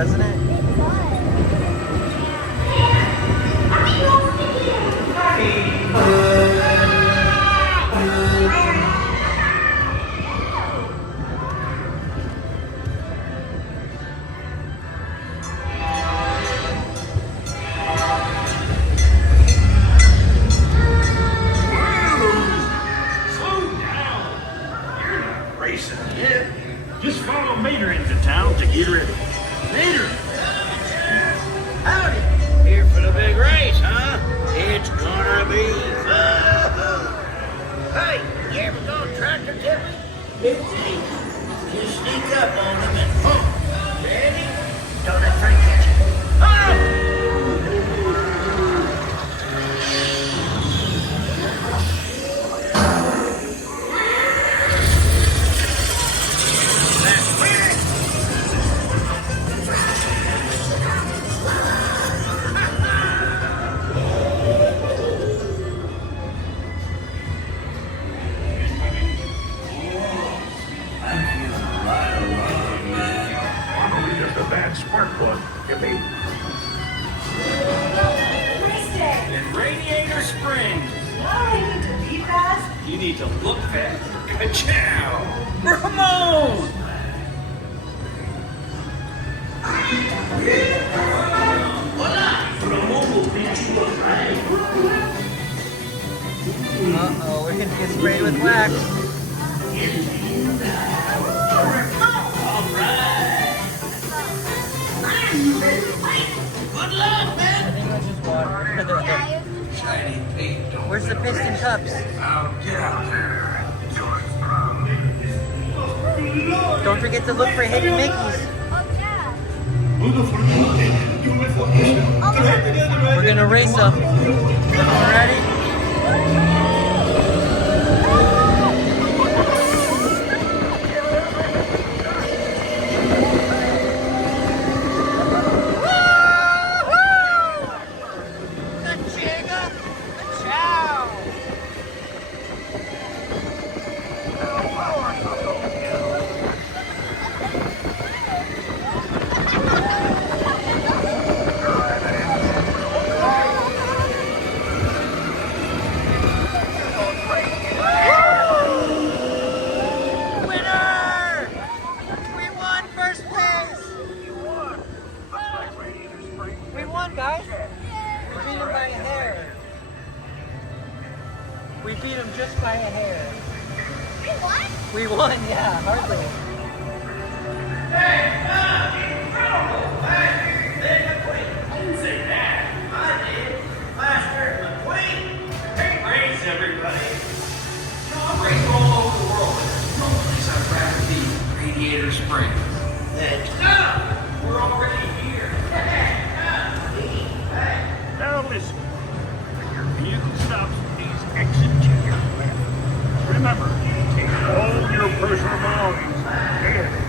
doesn't it? Just follow Mater into town to get ready. Mater! Howdy! Here for the big race, huh? It's gonna be fun! Hey, you ever go tractor tipping? It's easy. Just sneak up on them and boom! Ready? Don't let Frank catch you. Oh! Spark plug. Give me. In Radiator Springs. Oh, you need to be fast. You need to look fast. Ka-chow! Ramon! Uh-oh, we're gonna get sprayed with wax. Good luck, man! I think that's just water. Shiny paint. Where's the piston cups? Get out there. Don't forget to look for hidden Mickeys. We're gonna race them. Everyone ready? Guys, we beat him by a hair. We beat him just by a hair. We won? We won, yeah, hardly. Hey, incredible! Hey, McQueen. I didn't say that. I did. Master McQueen. Hey, race, everybody. You know, I'm racing all over the world. There's no place I'd rather be. Radiator Springs. Let's go! We're already here. Now listen. When your vehicle stops, please exit to your left. Remember, take all your personal belongings and